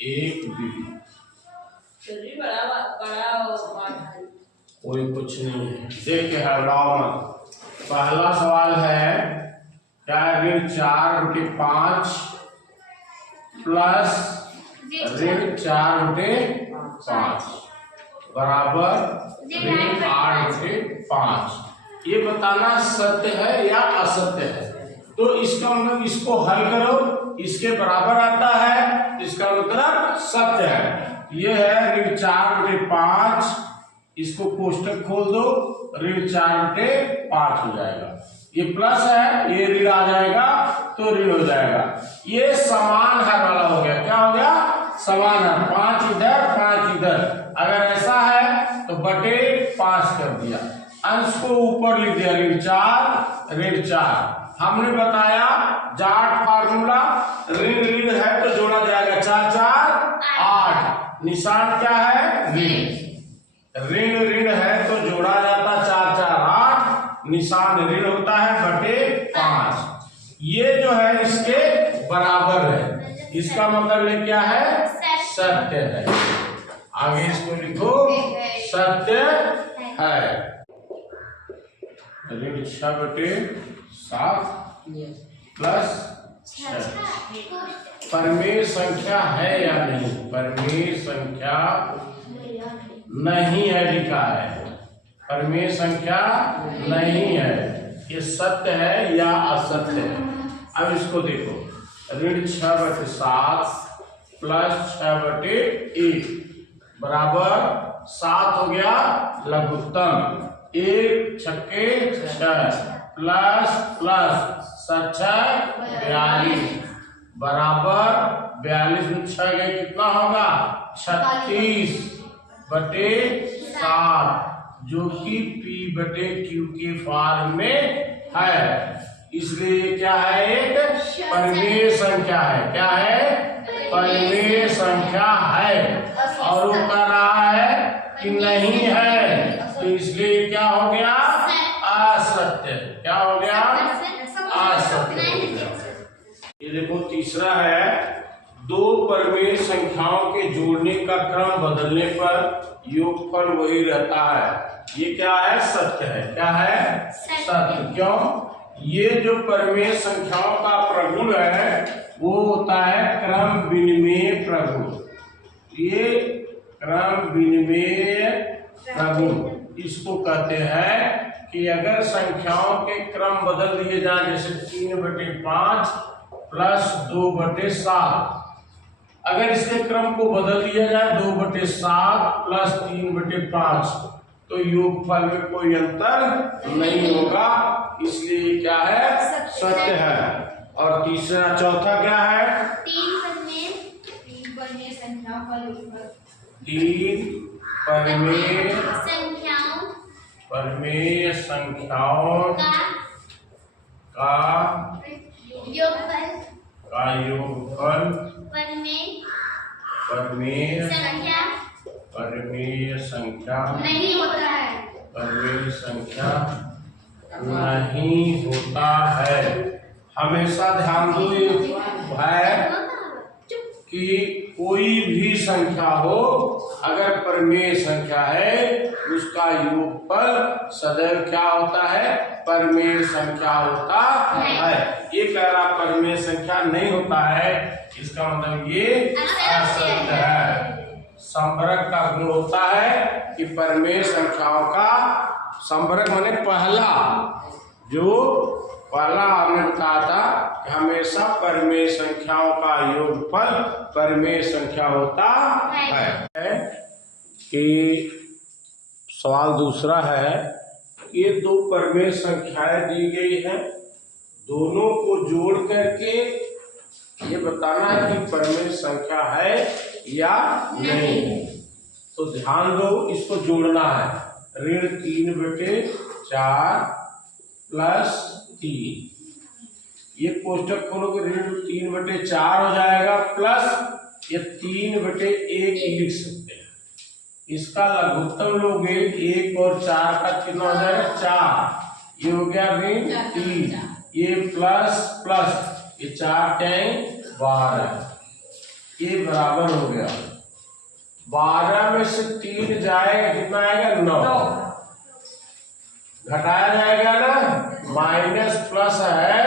1 B। कोई कुछ नहीं है, देखिए हटाओ मत। पहला सवाल है क्या है, ऋण 4/5 प्लस ऋण 4/5 बराबर ऋण 8/5। ये बताना सत्य है या असत्य है। तो इसका मतलब इसको हल करो, इसके बराबर आता है, इसका मतलब सत्य है। ये है ऋण 4/5, इसको कोष्टक खोल दो, ऋण 4/5 हो जाएगा। ये प्लस है, ये ऋण आ जाएगा तो ऋण हो जाएगा। ये समान हर वाला हो गया। क्या हो गया? समान है। 5 इधर 5 इधर। अगर ऐसा है तो बटे 5 कर दिया, अंश को ऊपर लिख दिया, ऋण 4 ऋण 4। हमने बताया जाट फार्मूला, ऋण ऋण है तो जोड़ा जाएगा, 4 4 8। निशान क्या है? ऋण। ऋण ऋण है तो जोड़ा जाता 4 4 8, निशान ऋण होता है बटे 5। ये जो है इसके बराबर है, इसका मतलब ये क्या है? सत्य है। आगे इसको लिखो, सत्य है। ऋण 6/7 प्लस 6 परमेय संख्या है या नहीं? परमेय संख्या नहीं है लिखा है, परमेय संख्या नहीं है। ये सत्य है या असत्य है? अब इसको देखो, ऋण 6/7 प्लस 6/1 बराबर 7 हो गया लघुत्तम, 1 छक्के 6 प्लस प्लस 7 42 बराबर 42 में 6 गए, कितना होगा? 36/7, जो कि P/Q के फॉर्म में है। इसलिए क्या है? एक परमेय संख्या है। क्या है? परमेय संख्या है। और वो कह रहा है कि नहीं है, तो इसलिए क्या हो गया? असत्य। क्या हो गया? असत्य। ये देखो तीसरा है, दो परमेय संख्याओं के जोड़ने का क्रम बदलने पर योगफल वही रहता है। ये क्या है? सत्य है। क्या है? सत्य। क्यों? ये जो परमेय संख्याओं का प्रगुण है वो होता है क्रम विनिमेय प्रगुण। ये क्रम विनिमेय प्रगुण इसको कहते हैं कि अगर संख्याओं के क्रम बदल दिए जाए, जैसे 3/5 प्लस 2/7, अगर इसके क्रम को बदल दिया जाए 2/7 प्लस 3/5, तो योगफल में कोई अंतर नहीं होगा। इसलिए क्या है? सत्य है। और तीसरा चौथा क्या है? 3 परमेय संख्याओं का योगफल। 3 परमेय संख्याओं का योगफल परमेय संख्या नहीं होता है। परमेय संख्या नहीं होता है। हमेशा ध्यान दो ये है कि कोई भी संख्या हो, अगर परमेय संख्या है उसका योगफल सदैव क्या होता है? परमेय संख्या होता है। ये कह रहा परमेय संख्या नहीं होता है, इसका मतलब ये असत्य है। संभरक का गुण होता है कि परमेय संख्याओं का, संभरक माने पहला हमने बताया था कि हमेशा परमेय संख्याओं का योगफल परमेय संख्या होता है। कि सवाल दूसरा है, ये दो परमेय संख्याएं दी गई हैं, दोनों को जोड़ करके ये बताना है कि परमेय संख्या है या नहीं। तो ध्यान दो, इसको जोड़ना है। ऋण 3/4 प्लस 3, ये कोष्टक खोलोगे ऋण 3/4 हो जाएगा, प्लस ये 3/1 लिख सकते हैं। इसका लघुत्तम लोगे 1 और 4 का कितना हो जाएगा? 4। ये हो गया ऋण 3, ये प्लस प्लस ये 4 क्या है? 12। ये बराबर हो गया 12 में से 3 जाएगा कितना आएगा 9 घटाया जाएगा ना माइनस प्लस है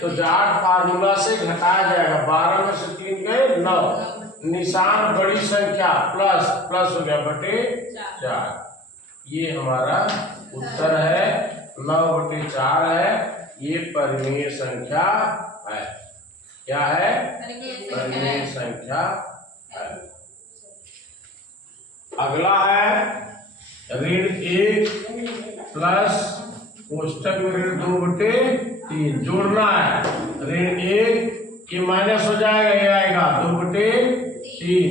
तो जाट फार्मूला से घटाया जाएगा 12 में से 3 गए 9 निशान बड़ी संख्या प्लस प्लस हो गया बटे 4 ये हमारा उत्तर है 9/4 है ये परिमेय संख्या है क्या है परिमेय संख्या है। अगला है ऋण 1 प्लस कोष्टक में ऋण 2/3 जोड़ना है ऋण 1 ये माइनस हो जाएगा ये आएगा 2/3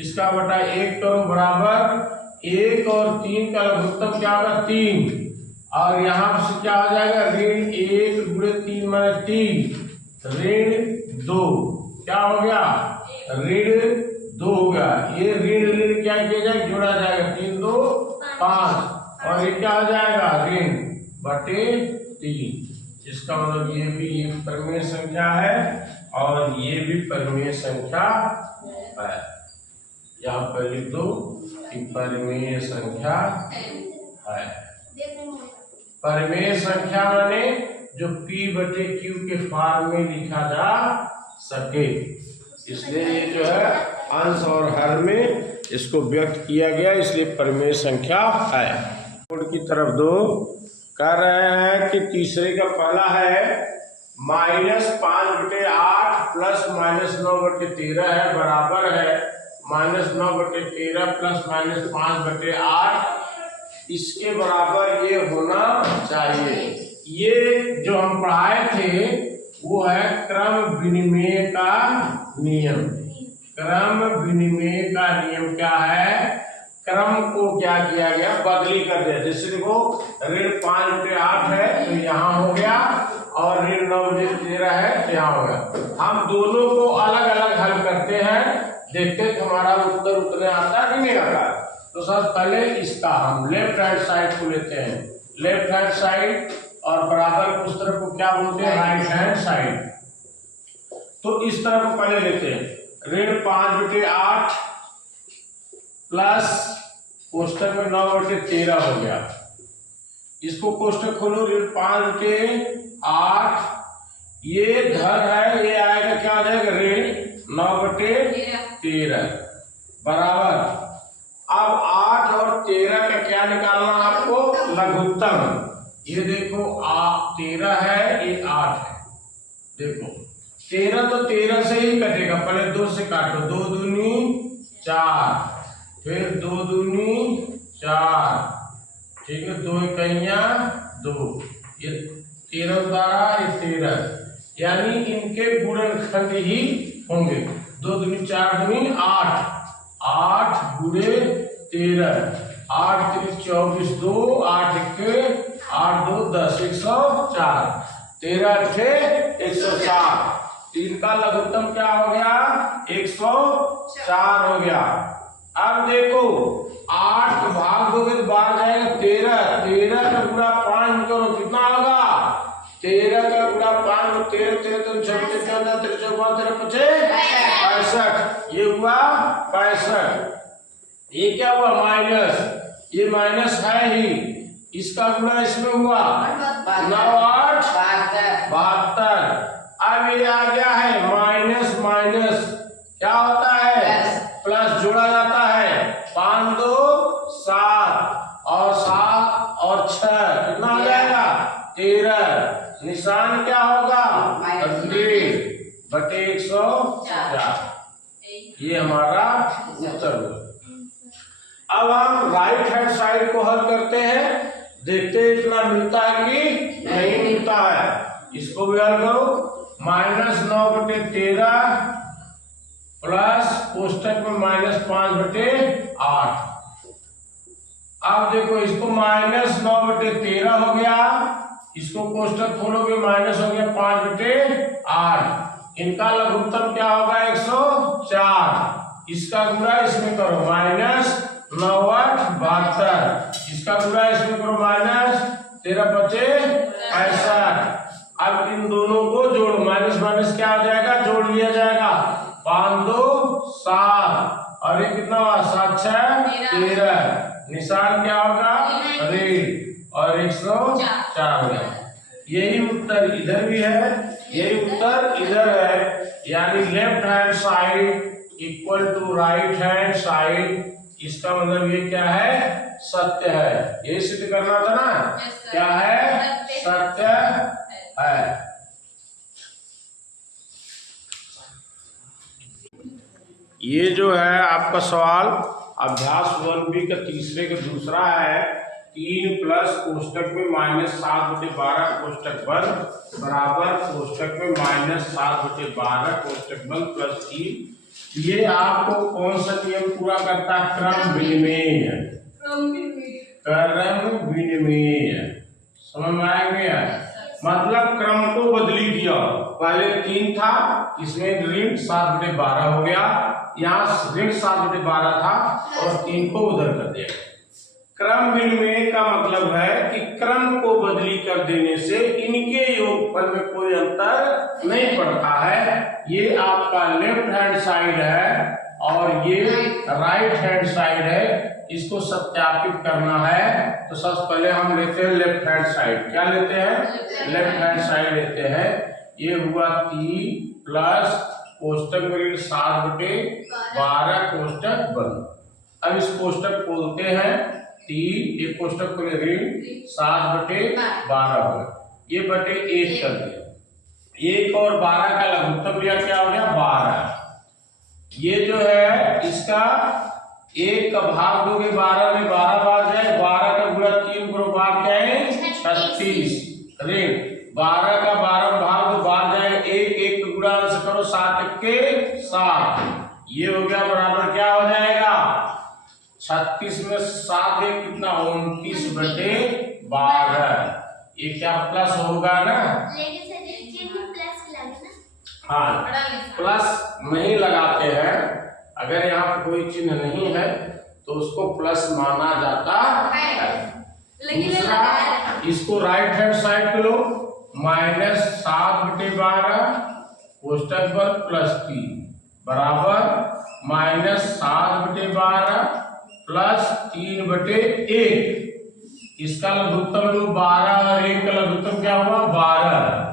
इसका बटा 1 करो बराबर 1 और 3 का लघुत्तम क्या होगा 3 और यहाँ से क्या हो जाएगा ऋण 1 गुणे 3 माइनस 3 ऋण 2 क्या हो गया ऋण 2 होगा ये ऋण क्या किया जाएगा जोड़ा जाएगा 3 2 5 और ये क्या हो जाएगा ऋण बटे 3 इसका मतलब ये भी एक परिमेय संख्या है और ये भी परिमेय संख्या है यहाँ पर लिख दो कि परिमेय संख्या है। परिमेय संख्या माने जो P/Q के फॉर्म में लिखा जा सके इसलिए ये जो है अंश और हर में इसको व्यक्त किया गया इसलिए परिमेय संख्या है। की तरफ दो कर रहे हैं कि तीसरे का पहला है -5/8 प्लस -9/13 है बराबर है -9/13 प्लस -5/8 इसके बराबर ये होना चाहिए। ये जो हम पढ़ाए थे वो है क्रम विनिमय का नियम। क्रम विनिमय का नियम क्या है क्रम को क्या किया गया बदली कर दिया जैसे देखो ऋण 5/8 है तो यहाँ हो गया और ऋण 9/13 है तो यहाँ हो गया। हम दोनों को अलग अलग हल करते हैं देखते तो हमारा उत्तर उतने आता कि नहीं आता। तो सबसे पहले इसका हम लेफ्ट हैंड साइड को लेते हैं लेफ्ट हैंड साइड और बराबर उस तरफ को क्या बोलते हैं राइट हैंड साइड। तो इस तरफ को पहले लेते हैं ऋण 5/8 प्लस कोष्टक में 9/13 हो गया। इसको कोष्टक खोलो ऋण 5/8 ये धर है ये आएगा क्या आ जाएगा ऋण 9/13 बराबर। अब 8 और 13 का क्या निकालना आपको लघुत्तम। ये देखो 13 है ये 8 है देखो 13 तो 13 से ही कटेगा पहले 2 से काटो 2 दूनी 4 फिर 2 दूनी 4 ठीक है 2 इकाइयां 2 ये 13 उतारा ये 13 यानी इनके गुणनखंड ही होंगे 2 दूनी 4 दूनी 8 8 गुणे 13 8 3 24 2 8 1 8 2 10 104 13 6 104 3 का लघुत्तम क्या हो गया 104 हो गया। अब देखो 8 भाग दोगे तो बाहर जाएगा 13 का गुणा 5 करो कितना होगा 13 का गुणा 5 13 13 तो 36 14 13 65 ये हुआ 65 ये क्या हुआ माइनस ये माइनस है ही इसका गुणा इसमें हुआ 9 8 72 अब ये आ गया है माइनस माइनस क्या होता है प्लस जोड़ा जाता है 5 2 7 और 7 और 6 कितना आ जाएगा 13 निशान क्या होगा बटे 104 ये हमारा उत्तर हुआ। अब हम राइट हैंड साइड को हल करते हैं देखते हैं इतना मिलता है कि नहीं मिलता है। इसको भी हल करो -9/13 प्लस कोष्टक में -5/8। अब देखो इसको -9/13 हो गया इसको कोष्टक खोलोगे माइनस हो गया 5/8 इनका लघुत्तम क्या होगा 104 इसका गुणा इसमें करो -9 8 72 इसका गुणा इसमें करो -13 बचे 65। अब इन दोनों को जोड़ो माइनस माइनस क्या आ जाएगा जोड़ लिया जाएगा 5 2 निशान क्या होगा ऋण और 104 हो जाएगा। यही उत्तर इधर भी है, यही उत्तर इधर है, यानी left hand side equal to right hand side. इसका मतलब ये क्या है, सत्य है। ये सिद्ध करना था ना, क्या है, सत्य है। ये जो है आपका सवाल अभ्यास 1B का तीसरे का दूसरा है। 3 प्लस कोष्टक में -7/12 कोष्टक बंद बराबर कोष्टक में -7/12 कोष्टक बंद प्लस 3। ये आपको कौन सा नियम पूरा करता है, क्रम विनिमय। क्रम विनिमय समझ में आएगा, मतलब क्रम को बदली किया। पहले 3 था, इसमें ऋण 7/12 हो गया, यहाँ ऋण 7/12 था और 3 को उधर कर दिया। क्रम विनिमय का मतलब है कि क्रम को बदली कर देने से इनके योगफल में कोई अंतर नहीं पड़ता है। ये आपका लेफ्ट हैंड साइड है और ये राइट हैंड साइड है। इसको सत्यापित करना है तो सबसे पहले हम लेते हैं लेफ्ट हैंड साइड। क्या लेते हैं, लेफ्ट हैंड साइड लेते हैं। ये हुआ 3 प्लस कोष्टक में ऋण 7/12 कोष्टक बंद। अब इस कोष्टक खोलते हैं, 3 एक कोष्टक को ऋण 7/12 हो गया, ये बटे 1 कर दिया। 1 और 12 का लघुत्तम लिया, क्या हो गया 12। ये जो है इसका 1 का भाग दोगे 12 में 12 बार जाए, 12 का गुणा 3 करो, बार क्या है 36। ऋण 12 का 12 भाग दो, बार जाए 1 का गुणा अंश करो, 7 के 7। ये हो गया बराबर क्या हो जाएगा 36 में 7 है कितना 29/12। ये क्या प्लस होगा ना, हाँ प्लस नहीं लगाते हैं। अगर यहाँ कोई चिन्ह नहीं है तो उसको प्लस माना जाता है। दूसरा, इसको राइट हैंड साइड पे लो, -7/12 कोष्टक बंद प्लस 3 बराबर -7/12 प्लस 3/1। इसका लघुत्तम लो 12 और 1 का लघुत्तम क्या हुआ 12।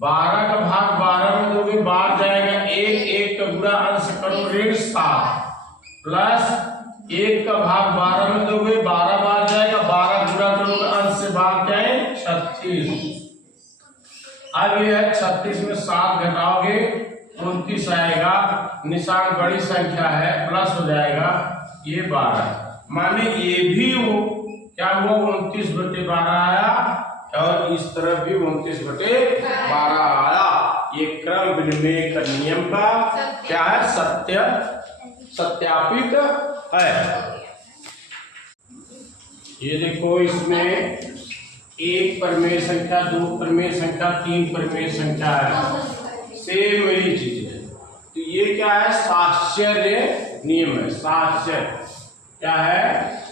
12 का भाग 12 में दोगे, बाहर जाएगा 1 का गुणा अंश करो ऋण 7 प्लस 1 का भाग 12 में दोगे, 12 बाहर जाएगा, 12 गुणा करोगे अंश से बाहर जाए 36। अब ये है 36 में 7 घटाओगे 29 आएगा। निशान बड़ी संख्या है, प्लस हो जाएगा ये 12, माने ये भी वो क्या हुआ 29/12 आया और इस तरफ भी 29/12 आया। ये क्रम विनिमय का नियम का क्या है, सत्यापित है। ये देखो इसमें 1 परिमेय संख्या, 2 परिमेय संख्या, 3 परिमेय संख्या है, सेम वही चीज है। तो ये क्या है, साहचर्य नियम है। साहचर्य क्या है,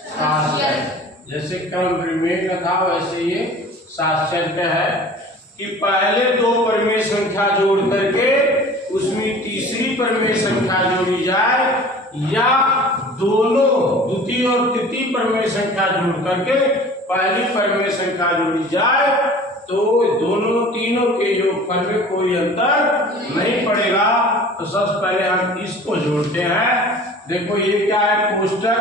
साहचर्य। जैसे क्रम विनिमय का था वैसे ये साहचर्य है कि पहले 2 परिमेय संख्या जोड़ करके उसमें तीसरी परिमेय संख्या जोड़ी जाए, या दोनों द्वितीय और तृतीय परिमेय संख्या जोड़ करके पहली परिमेय संख्या जोड़ी जाए, तो दोनों तीनों के योगफल में कोई अंतर नहीं पड़ेगा। तो सबसे पहले हम इसको जोड़ते हैं। देखो ये क्या है, कोष्टक,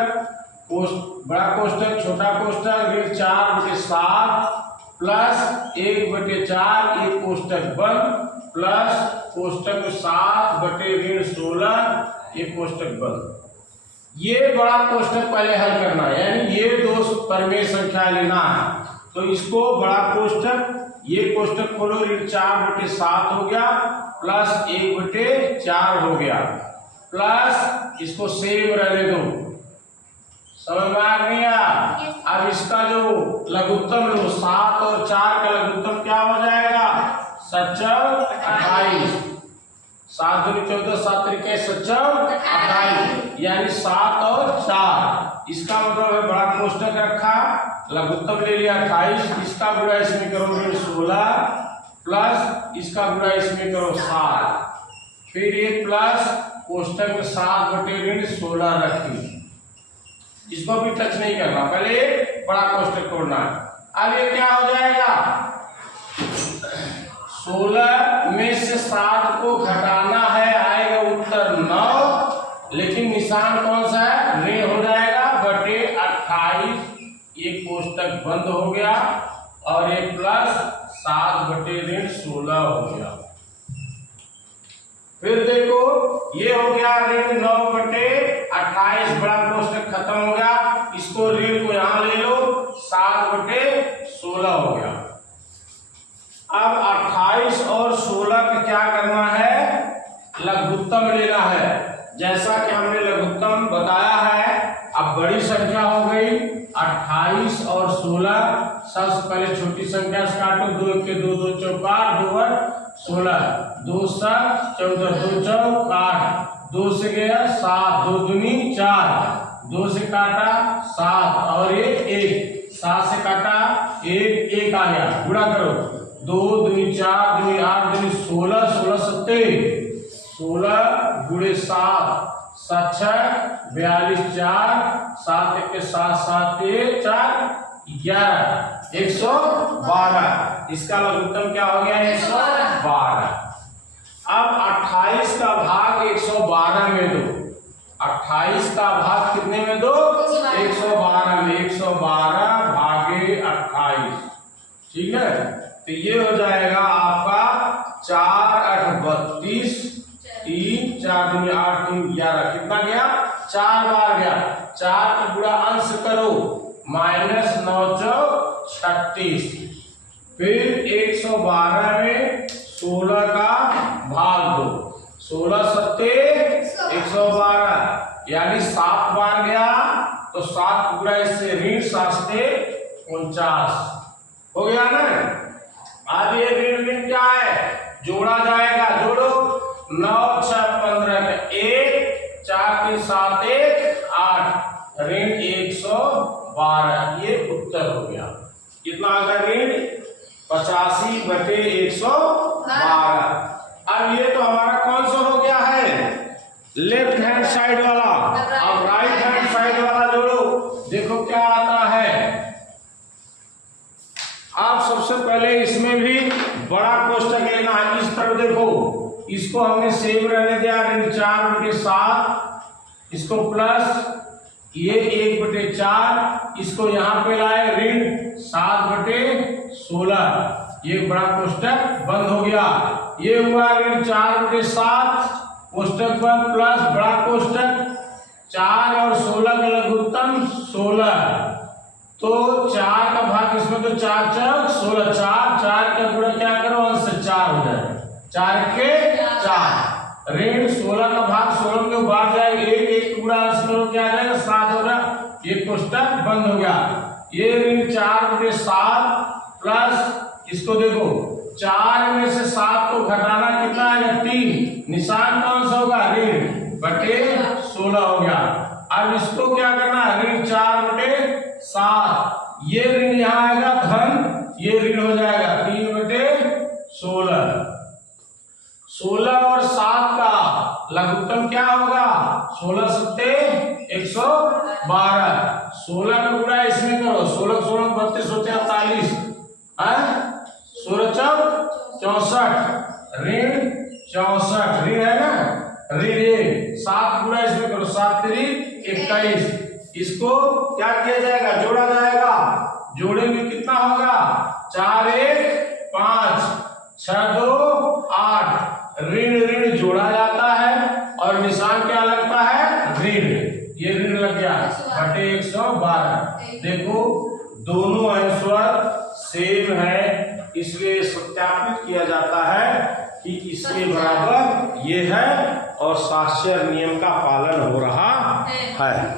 बड़ा कोष्टक छोटा कोष्टक ऋण 4/7 प्लस 1/4 ये कोष्टक बंद प्लस कोष्टक 7/16 ये कोष्टक बंद। ये बड़ा कोष्टक पहले हल करना है, यानी ये 2 परिमेय संख्या लेना है। तो इसको बड़ा कोष्टक, ये कोष्टक खोलो, ऋण 4/7 हो गया प्लस 1/4 हो गया प्लस इसको सेम रहने दो। समझ में आ गया। अब इसका जो लघुत्तम लो, 7 और 4 का लघुत्तम क्या हो जाएगा 7 28। 7 दूनी 14, 7 त्रिके 28, यानी 7 और 4। इसका मतलब है बड़ा कोष्टक रखा, लघुत्तम ले लिया 28, इसका गुणा इसमें करो ऋण 16 प्लस इसका गुणा इसमें करो 7, फिर ये प्लस कोष्टक में 7/16 रखी। इसको भी टच नहीं करना, पहले बड़ा कोष्टक तोड़ना है। अब ये क्या हो जाएगा, 16 में से 7 को घटाना है, आएगा उत्तर 9, लेकिन निशान कौन सा है, ऋण हो जाएगा बटे 28। ये कोष्टक बंद हो गया और ये प्लस 7 बटे ऋण 16 हो गया। फिर देखो ये हो गया ऋण 9 बटे 28, बड़ा कोष्टक खत्म हो गया, इसको ऋण को यहां ले लो, 7 बटे 16 हो गया। अब 28 और 16 का क्या करना है, लघुत्तम लेना है। जैसा कि हमने लघुत्तम बताया है, अब बड़ी संख्या हो गई 28 और 16। सबसे पहले छोटी संख्या से काटो, 2 के 2 2 चौकार 2 और 16, 2 7 14 2 चौक 8, 2 से गया 7, 2 दूनी 4, 2 से काटा 7 और ये 1, 7 से काटा 1 1 आ गया, गुणा करो, 2 दूनी 4 दूनी 8 दूनी 16, 16 सत्ते 16 गुणे 7 7 6 42 4 7 1 7 7 1 4 11 112। इसका लघुत्तम क्या हो गया, 112। अब 28 का भाग 112 में दो, 28 का भाग कितने में दो, 112 में, 112 भागे 28, ठीक है। तो ये हो जाएगा आपका 4 8 32, 3 4 दूनी 8 3 11, कितना गया, 4 बार गया, 4 का गुणा अंश करो, -9 चौक 36, फिर 112 में 16 का भाग दो, 16 सत्ते 112, यानी 7 बार गया, तो 7 गुणा इससे ऋण 7 से 49 हो गया ना। अब ये ऋण क्या है, जोड़ा जाएगा, जोड़ो, 9 6 15 का 1, 4 3 7 1 8, ऋण 112, ये उत्तर हो गया। कितना आ गया ऋण, 85 बटे 112। अब ये तो हमारा कौन सा हो गया है, लेफ्ट हैंड साइड वाला। अब राइट हैंड साइड वाला जोड़ो, देखो क्या आता है। आप सबसे पहले इसमें भी बड़ा कोष्टक लेना है, इस तरफ देखो, इसको हमने सेम रहने दिया, ऋण 4 बटे 7, इसको प्लस ये 1 बटे 4, इसको यहां पे लाए ऋण 7 बटे 16, ये बड़ा कोष्टक बंद हो गया। ये हुआ ऋण 4 बटे 7, कोष्टक बंद, प्लस बड़ा कोष्टक 4 और 16 का लघुत्तम 16, तो 4 का भाग इसमें, तो 4 चौक 16, 4 का गुणा क्या करो, अंश 4 हो जाएगा, 4 के 4, ऋण 16 का भाग 16 के बाद जाएगा, 1 1 गुणा अंश करो, क्या आ जाएगा 7 हो गया, ये कोष्टक बंद हो गया। ये ऋण 4 बटे 7 प्लस इसको देखो, 4 में से 7 को घटाना कितना आएगा, 3, निशान कौन सा होगा, ऋण बटे 16 हो गया। अब इसको क्या करना है, ऋण 4 बटे 7, ये ऋण यहाँ आएगा धन, ये ऋण हो जाएगा 3 बटे 16। 16 और 7 का लघुत्तम क्या होगा, 16 सत्ते 112, 16 का गुणा इसमें करो, 16 16 32 होते 48, 16 चौक 64, ऋण 64, ऋण है ना, ऋण ये 7 गुणा इसमें करो, 7 3 21, इसको क्या किया जाएगा, जोड़ा जाएगा, जोड़े में कितना होगा, 4 1 5 6 2 8, ऋण ऋण जोड़ा जाता है और निशान क्या लगता है, ऋण, ये ऋण लग गया बटे 112। देखो दोनों आंसर सेम है, इसलिए सत्यापित किया जाता है कि इसके बराबर ये है और साक्षर नियम का पालन हो रहा है।